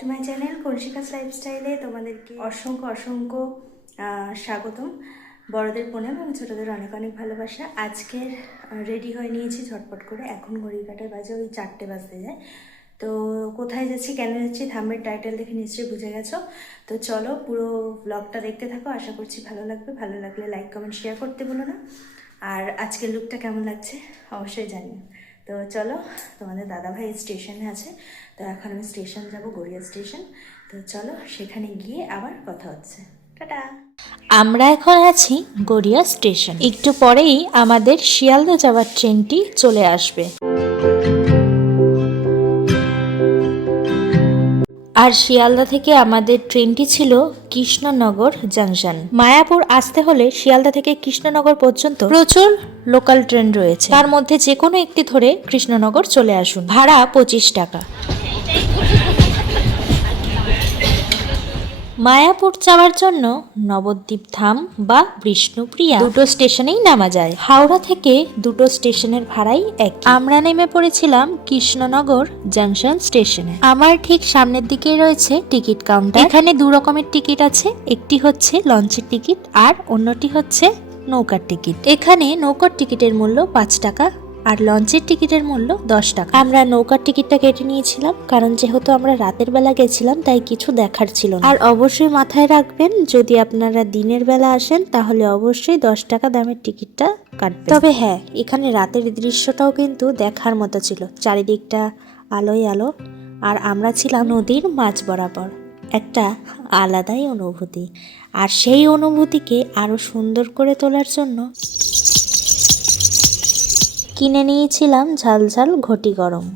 To my channel কৌশিকাস লাইফস্টাইলে তোমাদেরকে অসংখ্য স্বাগতম। বড়দের প্রণাম এবং ছোটদের অনেক অনেক ভালোবাসা। আজকের রেডি হয়ে নিয়েছি ঝটপট করে, এখন ঘড়ির কাঁটায় বাজে ওই 4টে বাজতে যায়। তো কোথায় যাচ্ছি, কেন যাচ্ছি, থাম্বনেল টাইটেল দেখে নিশ্চয়ই বুঝে গেছো। তো চলো পুরো ব্লগটা দেখতে থাকো, আশা করছি ভালো লাগবে। ভালো লাগলে লাইক কমেন্ট শেয়ার করতে বলো না। আর আজকের লুকটা কেমন লাগছে অবশ্যই জানিও। তো চলো, তোমাদের দাদাভাই স্টেশনে আছে, তো এখন আমি স্টেশন যাব, গড়িয়া স্টেশন। তো চলো সেখানে গিয়ে আবার কথা হচ্ছে। টাটা। আমরা এখন আছি গড়িয়া স্টেশন। একটু পরেই আমাদের শিয়ালদা যাওয়ার ট্রেনটি চলে আসবে। আর শিয়ালদা থেকে আমাদের ট্রেনটি ছিল কৃষ্ণনগর জাংশন। মায়াপুর আসতে হলে শিয়ালদা থেকে কৃষ্ণনগর পর্যন্ত প্রচুর লোকাল ট্রেন রয়েছে, তার মধ্যে যে কোনো একটি ধরে কৃষ্ণনগর চলে আসুন। ভাড়া 25 টাকা। মায়াপুর যাওয়ার জন্য নবদ্বীপ ধাম বা বিষ্ণুপ্রিয়া দুটো স্টেশনেই নামা যায়। হাওড়া থেকে দুটো স্টেশনের ভাড়াই এক। আমরা নেমে পড়েছিলাম কৃষ্ণনগর জাংশন স্টেশনে। আমার ঠিক সামনের দিকেই রয়েছে টিকিট কাউন্টার। এখানে দু রকমের টিকিট আছে, একটি হচ্ছে লঞ্চের টিকিট আর অন্যটি হচ্ছে নৌকার টিকিট। এখানে নৌকার টিকিটের মূল্য 5 টাকা আর লঞ্চের টিকিটের মূল্য 10 টাকা। আমরা নৌকার টিকিটটা কেটে নিয়েছিলাম, কারণ যেহেতু আমরা রাতের বেলা গেছিলাম তাই কিছু দেখার ছিল না। আর অবশ্যই মাথায় রাখবেন, যদি আপনারা দিনের বেলা আসেন তাহলে অবশ্যই 10 টাকা দামের টিকিটটা কাটবেন। তবে হ্যাঁ, এখানে রাতের দৃশ্যটাও কিন্তু দেখার মতো ছিল, চারিদিকটা আলোয় আলো। আর আমরা ছিলাম নদীর মাঝ বরাবর, একটা আলাদাই অনুভূতি। আর সেই অনুভূতিকে আরো সুন্দর করে তোলার জন্য কিনে নিয়েছিলাম ঝালঝাল ঘটি গরম।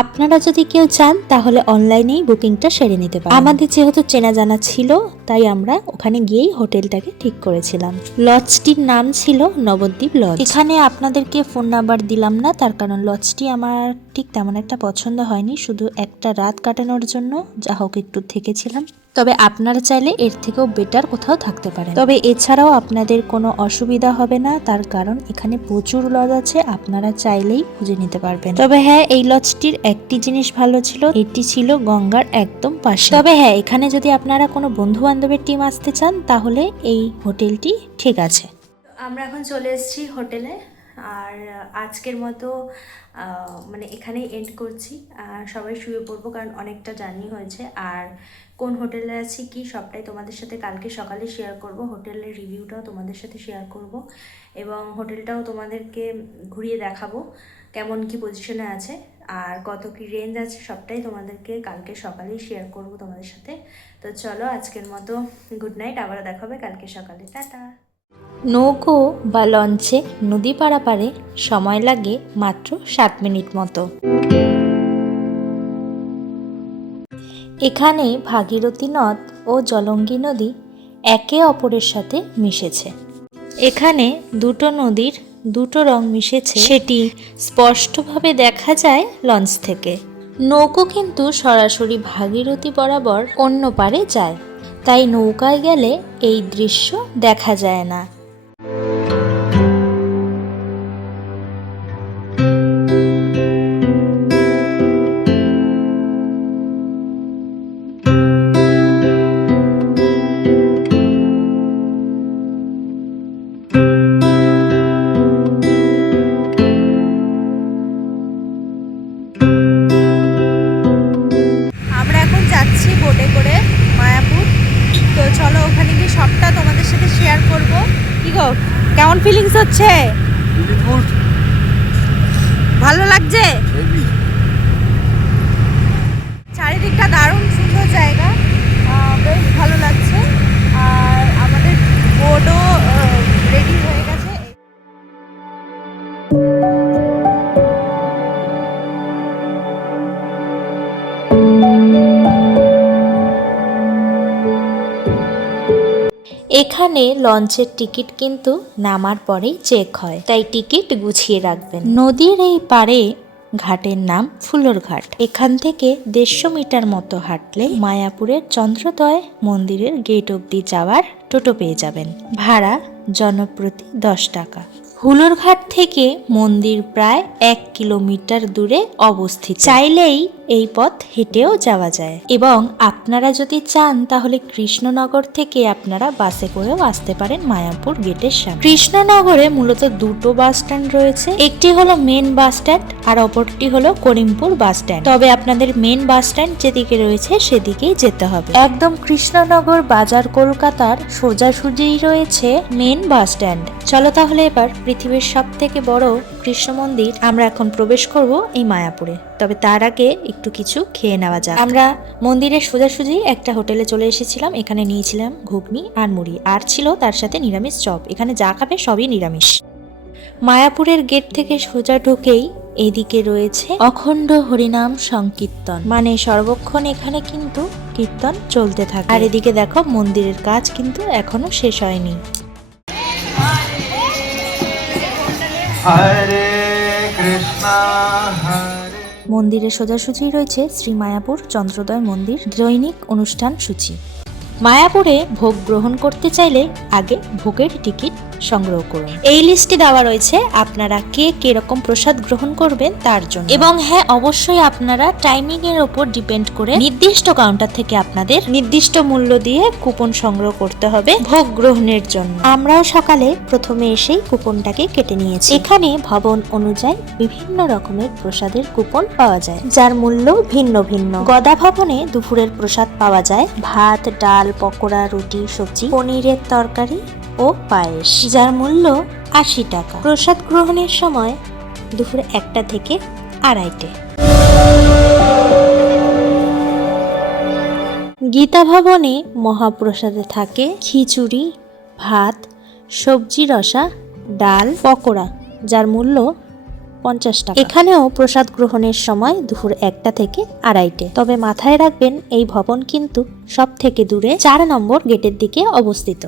আপনারা যদি কেউ চান তাহলে অনলাইনেই বুকিংটা সেরে নিতে পারেন। আমাদের যেহেতু চেনা জানা ছিল তাই আমরা ওখানে গিয়েই হোটেলটাকে ঠিক করেছিলাম। লজটির নাম ছিল নবদ্বীপ লজ। এখানে আপনাদেরকে ফোন নাম্বার দিলাম না, তার কারণ লজটি আমার ঠিক তেমন একটা পছন্দ হয়নি, শুধু একটা রাত কাটানোর জন্য যা হোক একটু থেকেছিলাম। তবে আপনারা চাইলে এর থেকেও বেটার কোথাও থাকতে পারেন। তবে এছাড়াও আপনাদের কোনো অসুবিধা হবে না, তার কারণ এখানে প্রচুর লজ আছে, আপনারা চাইলেই খুঁজে নিতে পারবেন। তবে হ্যাঁ, এই লজটির একটি জিনিস ভালো ছিল, এটি ছিল গঙ্গার একদম পাশে। তবে হ্যাঁ, এখানে যদি আপনারা কোনো বন্ধু বান্ধবের টিম আসতে চান তাহলে এই হোটেলটি ঠিক আছে। আমরা এখন চলে এসেছি হোটেলে, আর আজকের মতো মানে এখানেই এন্ড করছি। আর সবাই শুয়ে পড়বো, কারণ অনেকটা জার্নি হয়েছে। আর কোন হোটেলে আছি কি সবটাই তোমাদের সাথে কালকে সকালে শেয়ার করব। হোটেলের রিভিউটাও তোমাদের সাথে শেয়ার করব এবং হোটেলটাও তোমাদেরকে ঘুরিয়ে দেখাবো কেমন কি পজিশনে আছে আর কত কি রেঞ্জ আছে, সবটাই তোমাদেরকে কালকে সকালেই শেয়ার করব তোমাদের সাথে। তো চলো আজকের মতো গুড নাইট, আবার দেখা হবে কালকে সকালে। টাটা। নৌকো বা লঞ্চে নদী পারাপারে সময় লাগে মাত্র 7 মিনিট মতো। এখানে ভাগীরথী নদ ও জলঙ্গি নদী একে অপরের সাথে মিশেছে। এখানে দুটো নদীর দুটো রং মিশেছে, সেটি স্পষ্টভাবে দেখা যায় লঞ্চ থেকে। নৌকো কিন্তু সরাসরি ভাগীরথী বরাবর অন্য পারে যায়, তাই নৌকায় গেলে এই দৃশ্য দেখা যায় না। আমরা এখন যাচ্ছি বোটে করে মায়াপুর। তো চলো ওখানে গিয়ে সবটা তোমাদের সাথে শেয়ার করব। কি গো, কেমন ফিলিংস হচ্ছে? ভালো লাগছে? চারিদিকটা দারুণ সুন্দর জায়গা, বেশ ভালো লাগছে। আর আমাদের বোটও রেডি হয়ে গেছে। এখানে লঞ্চের টিকিট কিন্তু নামার পরেই চেক হয়, তাই টিকিট গুছিয়ে রাখবেন। নদীর এই পারে ঘাটের নাম ফুলোর ঘাট। এখান থেকে 150 মিটার মতো হাঁটলে মায়াপুরের চন্দ্রোদয় মন্দিরের গেট অবধি যাওয়ার টোটো পেয়ে যাবেন। ভাড়া জনপ্রতি 10 টাকা। হুলোরঘাট থেকে মন্দির প্রায় 1 কিলোমিটার দূরে অবস্থিত। চাইলেই এই পথ হেঁটেও যাওয়া যায়, এবং আপনারা যদি চান তাহলে কৃষ্ণনগর থেকে আপনারা বাসে করেও আসতে পারেন মায়াপুর গেটের সামনে। কৃষ্ণনগরে মূলত দুটো বাস স্ট্যান্ড রয়েছে, একটি হলো মেন বাস স্ট্যান্ড আর অপরটি হলো করিমপুর বাস স্ট্যান্ড। তবে আপনাদের মেন বাস স্ট্যান্ড যেদিকে রয়েছে সেদিকেই যেতে হবে। একদম কৃষ্ণনগর বাজার কলকাতার সোজাসুজিই রয়েছে মেন বাস স্ট্যান্ড। চলো তাহলে এবার পৃথিবীর সব থেকে বড় কৃষ্ণ মন্দির আমরা এখন প্রবেশ করব এই মায়াপুরে। তবে তার আগে একটু কিছু খেয়ে নেওয়া যাক। আমরা মন্দিরের সোজাসুজি একটা হোটেলে চলে এসেছিলাম। এখানে নিয়েছিলাম ঘুগনি আর মুড়ি, আর ছিল তার সাথে নিরামিষ চপ। এখানে যা খাবে সবই নিরামিষ। মায়াপুরের গেট থেকে সোজা ঢুকেই এদিকে রয়েছে অখণ্ড হরিনাম সংকীর্তন, মানে সর্বক্ষণ এখানে কিন্তু কীর্তন চলতে থাকে। আর এদিকে দেখো মন্দিরের কাজ কিন্তু এখনো শেষ হয়নি। হরে কৃষ্ণ হরে। মন্দিরের সোজাসুজি রয়েছে শ্রী মায়াপুর চন্দ্রোদয় মন্দির দৈনিক অনুষ্ঠান সূচি। মায়াপুরে ভোগ গ্রহণ করতে চাইলে আগে ভোগের টিকিট সংগ্রহ করুন। এই লিস্টে দেওয়া রয়েছে আপনারা কে কিরকম প্রসাদ গ্রহণ করবেন তার জন্য। এবং হ্যাঁ, অবশ্যই আপনারা টাইমিং এর উপর ডিপেন্ড করে নির্দিষ্ট কাউন্টার থেকে আপনাদের নির্দিষ্ট মূল্য দিয়ে কুপন সংগ্রহ করতে হবে ভোগ গ্রহণের জন্য। আমরাও সকালে প্রথমে এসেই কুপনটাকে কেটে নিয়েছি। এখানে ভবন অনুযায়ী বিভিন্ন রকমের প্রসাদের কুপন পাওয়া যায়, যার মূল্য ভিন্ন ভিন্ন। গদা ভবনে দুপুরের প্রসাদ পাওয়া যায় ভাত, ডাল, পকোড়া, রুটি, সবজি, পনিরের তরকারি ও পায়েস, যার মূল্য 80 টাকা। প্রসাদ গ্রহণের সময় দুপুর 1টা থেকে 2:30। গীতা ভবনে মহাপ্রসাদে থাকে খিচুড়ি, ভাত, সবজি রসা, ডাল, পকোড়া, যার মূল্য 50 টাকা। এখানেও প্রসাদ গ্রহণের সময় দুপুর 1টা থেকে 2:30। তবে মাথায় রাখবেন এই ভবন কিন্তু সব থেকে দূরে 4 নম্বর গেটের দিকে অবস্থিত।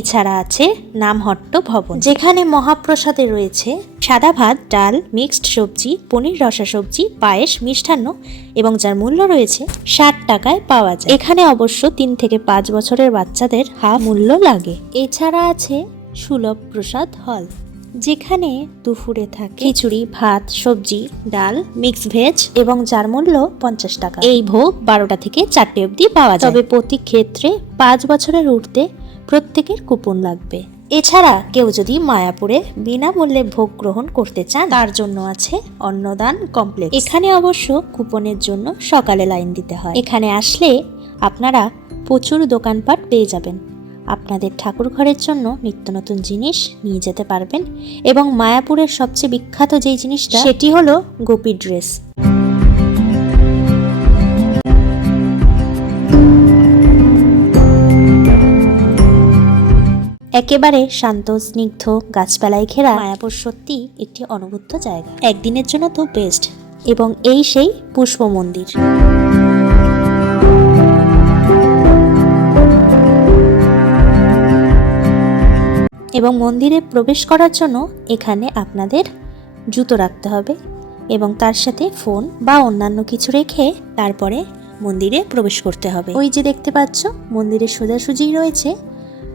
এছাড়া আছে নামহট্ট ভবন, যেখানে মহাপ্রসাদে রয়েছে সাদা ভাত, ডাল, মিক্সড সবজি, পনির রসা সবজি, পায়েস, মিষ্টান্ন, এবং যার মূল্য রয়েছে 60 টাকায় পাওয়া যায়। এখানে অবশ্য 3 থেকে 5 বছরের বাচ্চাদের হাফ মূল্য লাগে। এছাড়া আছে সুলভ প্রসাদ হল, যেখানে দুপুরে থাকে খিচুড়ি, ভাত, সবজি, ডাল, মিক্স ভেজ, এবং যার মূল্য 50 টাকা। এই ভোগ 12টা থেকে 4টে অবধি পাওয়া যায়। তবে প্রতি ক্ষেত্রে 5 বছরের ঊর্ধ্বে প্রত্যেকের কুপন লাগবে। এছাড়া কেউ যদি মায়াপুরে বিনামূল্যে ভোগ গ্রহণ করতে চান তার জন্য আছে অন্নদান কমপ্লেক্স। এখানে অবশ্য কুপনের জন্য সকালে লাইন দিতে হয়। এখানে আসলে আপনারা প্রচুর দোকানপাট পেয়ে যাবেন। আপনাদের ঠাকুর ঘরের জন্য নিত্য নতুন জিনিস নিয়ে যেতে পারবেন। এবং মায়াপুরের সবচেয়ে বিখ্যাত যেই জিনিসটা সেটি হলো গোপী ড্রেস। একেবারে শান্ত স্নিগ্ধ গাছপালায় ঘেরা মায়াপুর সত্যি একটি অনবদ্য জায়গা। একদিনের জন্য তো বেস্ট। এবং এই সেই পুষ্প মন্দির। এবং মন্দিরে প্রবেশ করার জন্য এখানে আপনাদের জুতো রাখতে হবে এবং তার সাথে ফোন বা অন্যান্য কিছু রেখে তারপরে মন্দিরে প্রবেশ করতে হবে। ওই যে দেখতে পাচ্ছ মন্দিরের সোজাসুজি রয়েছে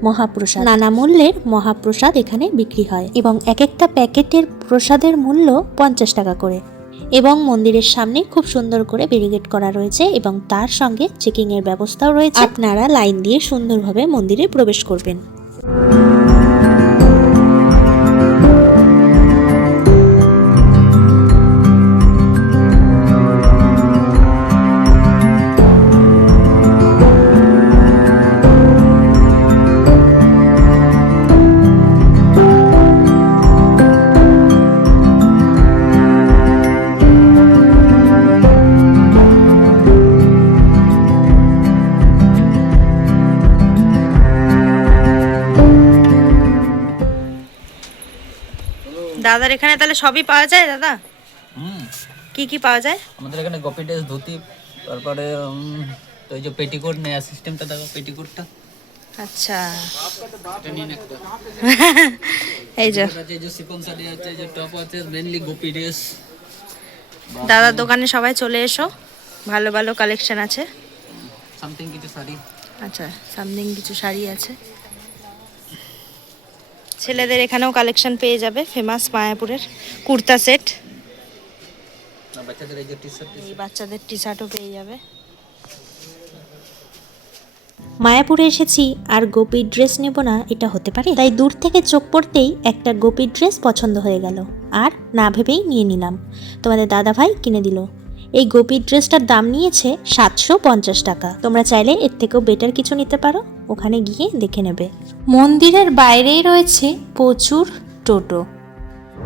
মহাপ্রসাদ। নানা মূল্যের মহাপ্রসাদ এখানে বিক্রি হয় এবং এক একটা প্যাকেটের প্রসাদের মূল্য 50 টাকা করে। এবং মন্দিরের সামনে খুব সুন্দর করে ব্যারিকেড করা রয়েছে এবং তার সঙ্গে চেকিং এর ব্যবস্থাও রয়েছে। আপনারা লাইন দিয়ে সুন্দরভাবে মন্দিরে প্রবেশ করবেন। দাদার এখানে তাহলে সবই পাওয়া যায় দাদা? কি কি পাওয়া যায়? আমাদের এখানে গোপী ড্রেস, ধুতি, তারপরে তো এই যে পেটিকোট, নয়া সিস্টেমটা দেখো পেটিকোটটা। আচ্ছা, এটা নিয়ে নেক্সট এই যে এই যে সিফন শাড়ি আছে, এই যে টপ আছে, মেইনলি গোপী ড্রেস। দাদার দোকানে সবাই চলে এসো, ভালো ভালো কালেকশন আছে। সামথিং কিছু শাড়ি, আচ্ছা, সামথিং কিছু শাড়ি আছে। ছেলেদের এখানেও কালেকশন পেয়ে যাবে, ফেমাস মায়াপুরের কুর্তা সেট। বাচ্চাদের এই যে টি শার্ট, এই বাচ্চাদের টি শার্টও পেয়ে যাবে। মায়াপুরে এসেছি আর গোপীর ড্রেস নেব না, এটা হতে পারে? তাই দূর থেকে চোখ পড়তেই একটা গোপীর ড্রেস পছন্দ হয়ে গেল আর না ভেবেই নিয়ে নিলাম। তোমাদের দাদাভাই কিনে দিল। এই গোপীর ড্রেসটার দাম নিয়েছে 750 টাকা। তোমরা চাইলে এর থেকেও বেটার কিছু নিতে পারো, ওখানে গিয়ে দেখে নেবে। মন্দিরের বাইরেই রয়েছে প্রচুর টোটো।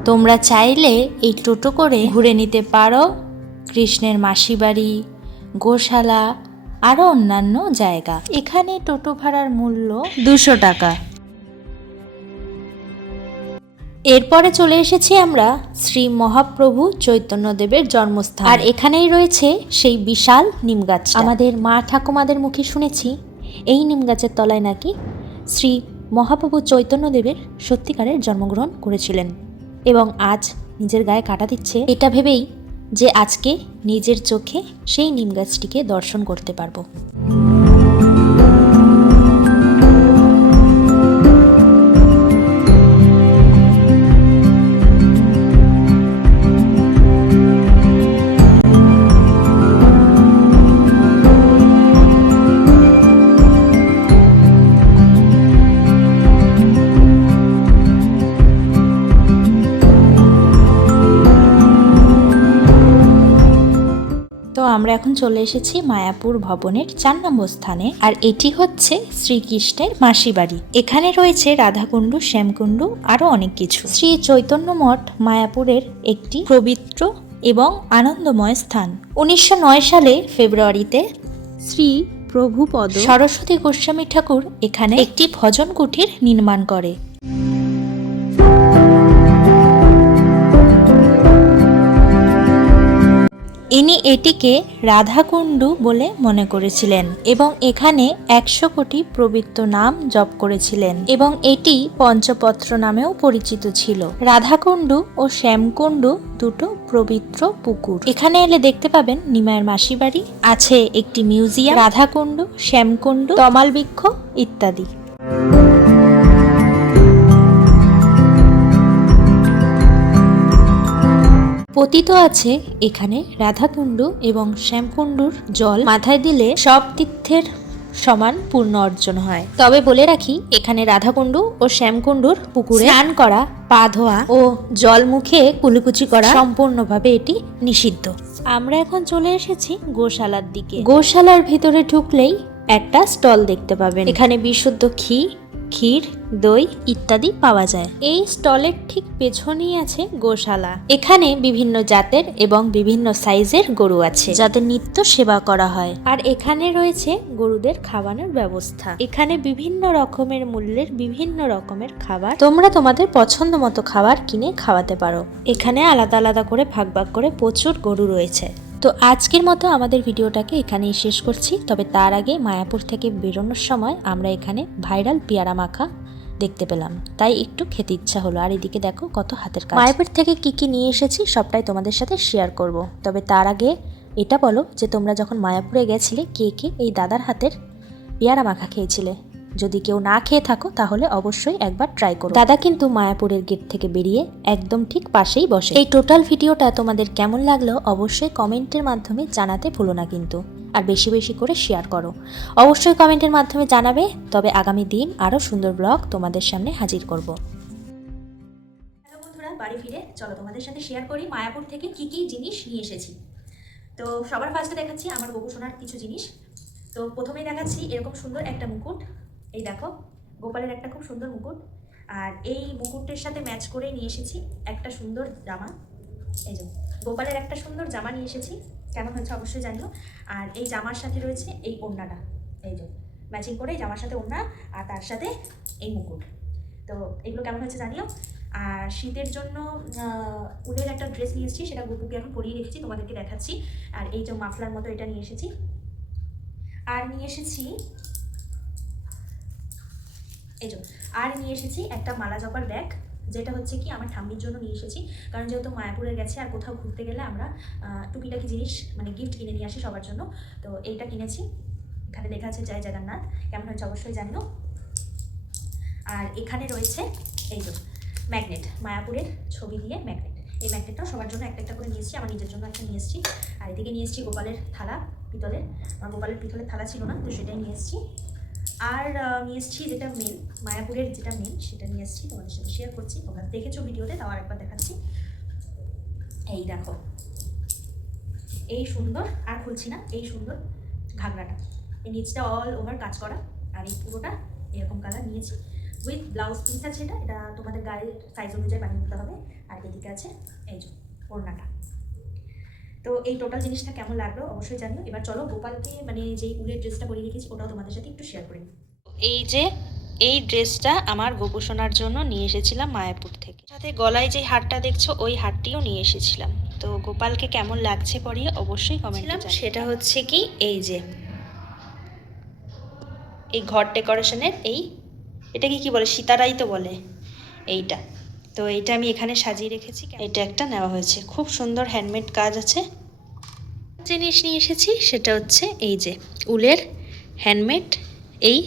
তোমরা চাইলে এই টোটো করে ঘুরে নিতে পারো কৃষ্ণের মাসিবাড়ি, গোশালা আরও অন্যান্য জায়গা। এখানে টোটো ভাড়ার মূল্য 200 টাকা। এরপরে চলে এসেছি আমরা শ্রী মহাপ্রভু চৈতন্যদেবের জন্মস্থান, আর এখানেই রয়েছে সেই বিশাল নিম গাছ। আমাদের মা ঠাকুমাদের মুখে শুনেছি এই নিম গাছের তলায় নাকি শ্রী মহাপ্রভু চৈতন্যদেবের সত্যিকারের জন্মগ্রহণ করেছিলেন, এবং আজ নিজের গায়ে কাটা দিচ্ছে এটা ভেবেই যে আজকে নিজের চোখে সেই নিম গাছটিকে দর্শন করতে পারবো। তো আমরা এখন চলে এসেছি মায়াপুর ভবনের 4 নম্বর স্থানে, আর এটি হচ্ছে শ্রীকৃষ্ণের মাসি বাড়ি। এখানে রয়েছে রাধাকুণ্ড, শ্যামকুণ্ড আরো অনেক কিছু। শ্রী চৈতন্য মঠ মায়াপুরের একটি পবিত্র এবং আনন্দময় স্থান। 1909 সালে ফেব্রুয়ারিতে শ্রী প্রভুপদ সরস্বতী গোস্বামী ঠাকুর এখানে একটি ভজন কুটির নির্মাণ করে। ইনি এটিকে রাধাকুণ্ডু বলে মনে করেছিলেন এবং এখানে 100 কোটি পবিত্র নাম জপ করেছিলেন, এবং এটি পঞ্চপত্র নামেও পরিচিত ছিল। রাধাকুণ্ডু ও শ্যামকুণ্ডু দুটো পবিত্র পুকুর। এখানে এলে দেখতে পাবেন নিমায়ের মাসি বাড়ি, আছে একটি মিউজিয়াম, রাধাকুণ্ডু, শ্যামকুণ্ডু, তমাল বৃক্ষ ইত্যাদি। পতিত আছে এখানে রাধাকুণ্ড এবং শ্যামকুণ্ডুর জল মাথায় দিলে সব তীর্থের সমান পূর্ণ অর্জন হয়। তবে বলে রাখি, এখানে রাধাকুণ্ড ও শ্যামকুণ্ডুর পুকুরে স্নান করা, পা ধোয়া ও জল মুখে কুলিকুচি করা সম্পূর্ণভাবে এটি নিষিদ্ধ। আমরা এখন চলে এসেছি গোশালার দিকে। গোশালার ভিতরে ঢুকলেই একটা স্টল দেখতে পাবেন। এখানে বিশুদ্ধ ঘি, ক্ষীর, দই ইত্যাদি পাওয়া যায়। এই স্টলের ঠিক পেছনেই আছে গোশালা। এখানে বিভিন্ন জাতের এবং বিভিন্ন সাইজের গরু আছে, যাদের নিত্য সেবা করা হয়। আর এখানে রয়েছে গরুদের খাওয়ানোর ব্যবস্থা। এখানে বিভিন্ন রকমের মূল্যের বিভিন্ন রকমের খাবার, তোমরা তোমাদের পছন্দ মতো খাবার কিনে খাওয়াতে পারো। এখানে আলাদা আলাদা করে ভাগ ভাগ করে প্রচুর গরু রয়েছে। তো আজকের মতো আমাদের ভিডিওটাকে এখানেই শেষ করছি। তবে তার আগে মায়াপুর থেকে বেরোনোর সময় আমরা এখানে ভাইরাল পেয়ারা মাখা দেখতে পেলাম, তাই একটু খেতে ইচ্ছা হলো। আর এদিকে দেখো কত হাতের কাজ। মায়াপুর থেকে কি কি নিয়ে এসেছি সবটাই তোমাদের সাথে শেয়ার করব। তবে তার আগে এটা বলো যে তোমরা যখন মায়াপুরে গেছিলে কে কে এই দাদার হাতের পেয়ারা মাখা খেয়েছিলে? যদি কেউ না খেয়ে থাকো তাহলে অবশ্যই একবার ট্রাই করো। দাদা কিন্তু মায়াপুরের গেট থেকে বেরিয়ে একদম ঠিক পাশেই বসে। এই টোটাল ভিডিওটা তোমাদের কেমন লাগলো অবশ্যই কমেন্টের মাধ্যমে জানাতে ভুলো না কিন্তু, আর বেশি বেশি করে শেয়ার করো। অবশ্যই কমেন্টের মাধ্যমে জানাবে। তবে আগামী দিন আরও সুন্দর ব্লগ তোমাদের সামনে হাজির করব। হ্যালো বন্ধুরা, বাড়ি ফিরে চলো তোমাদের সাথে শেয়ার করি মায়াপুর থেকে কি কি জিনিস নিয়ে এসেছি। তো সবার ফার্স্টে দেখাচ্ছি আমার গোপু সোনার কিছু জিনিস। তো প্রথমেই দেখাচ্ছি এরকম সুন্দর একটা মুকুট। এই দেখো গোপালের একটা খুব সুন্দর মুকুট, আর এই মুকুটের সাথে ম্যাচ করে নিয়ে এসেছি একটা সুন্দর জামা। এই যে গোপালের একটা সুন্দর জামা নিয়ে এসেছি, কেমন হয়েছে অবশ্যই জানিও। আর এই জামার সাথে রয়েছে এই ওড়নাটা, এই যে ম্যাচিং করে জামার সাথে ওড়না আর তার সাথে এই মুকুট। তো এগুলো কেমন হয়েছে জানিও। আর শীতের জন্য উলের একটা ড্রেস নিয়ে এসেছি, সেটা গুপুকে এখন পরিয়ে রেখেছি, তোমাদেরকে দেখাচ্ছি। আর এই যে মাফলার মতো এটা নিয়ে এসেছি। আর নিয়ে এসেছি একটা মালা জপার ব্যাগ, যেটা হচ্ছে কি আমার ঠাম্মির জন্য নিয়ে এসেছি। কারণ যেহেতু মায়াপুরে গেছে আর কোথাও ঘুরতে গেলে আমরা টুকিটাকি জিনিস মানে গিফট কিনে নিয়ে আসি সবার জন্য। তো এইটা কিনেছি, এখানে লেখা আছে জয় জগন্নাথ। কেমন হয়েছে অবশ্যই জানিও। আর এখানে রয়েছে এই যে ম্যাগনেট, মায়াপুরের ছবি দিয়ে ম্যাগনেট। এই ম্যাগনেটটাও সবার জন্য একটা একটা করে নিয়ে এসেছি, আমার নিজের জন্য একটা নিয়ে এসেছি। আর এদিকে নিয়ে এসেছি গোপালের থালা, পিতলের। আমার গোপালের পিতলের থালা ছিল না, তো সেটাই নিয়ে এসেছি। আর নিয়ে এসেছি যেটা মেন, মায়াপুরের যেটা মেন, সেটা নিয়ে এসেছি, তোমাদের সাথে শেয়ার করছি। তোমরা দেখেছো ভিডিওতে, তাও আরেকবার দেখাচ্ছি। এই দেখো, এই সুন্দর, আর খুলছি না, এই সুন্দর ঘাগরাটা। এই নিচটা অল ওভার কাজ করা, আর এই পুরোটা এরকম কালার নিয়েছি। উইথ ব্লাউজ পিস আছে, এটা তোমাদের গায়ের সাইজ অনুযায়ী বানিয়ে দিতে হবে। আর এদিকে আছে এই যে ওড়নাটা। তো এই টোটাল জিনিসটা কেমন লাগলো অবশ্যই জানিও। এবার চলো গোপালকে মানে যেই উলের ড্রেসটা পরিয়ে রেখেছি ওটাও তোমাদের সাথে একটু শেয়ার করি। এই যে এই ড্রেসটা আমার গোপুসোনার জন্য নিয়ে এসেছিলাম মায়াপুর থেকে, সাথে গলায় যে হারটা দেখছো ওই হারটিও নিয়ে এসেছিলাম। তো গোপালকে কেমন লাগছে পরিয়ে অবশ্যই কমেন্টে জানিও। সেটা হচ্ছে কি এই যে এই ঘর ডেকোরেশনের এটাকে কি বলে, সীতারাই তো বলে এইটা। তো এইটা আমি এখানে সাজিয়ে রেখেছি, এটা একটা নেওয়া হয়েছে, খুব সুন্দর হ্যান্ডমেড কাজ আছে। জিনিস নিয়ে এসেছি সেটা হচ্ছে এই যে উলের হ্যান্ডমেড এই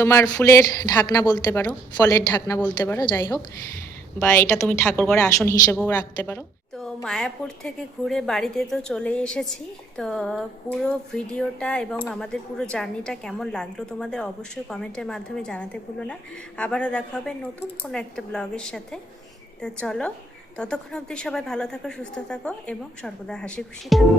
তোমার ফুলের ঢাকনা বলতে পারো, ফলের ঢাকনা বলতে পারো, যাই হোক, বা এটা তুমি ঠাকুর ঘরে আসন হিসেবেও রাখতে পারো। তো মায়াপুর থেকে ঘুরে বাড়িতে তো চলে এসেছি। তো পুরো ভিডিওটা এবং আমাদের পুরো জার্নিটা কেমন লাগলো তোমাদের অবশ্যই কমেন্টের মাধ্যমে জানাতে ভুলো না। আবারও দেখা হবে নতুন কোনো একটা ব্লগের সাথে। তো চলো, ততক্ষণ অবধি সবাই ভালো থাকো, সুস্থ থাকো এবং সর্বদা হাসি খুশি থাকো।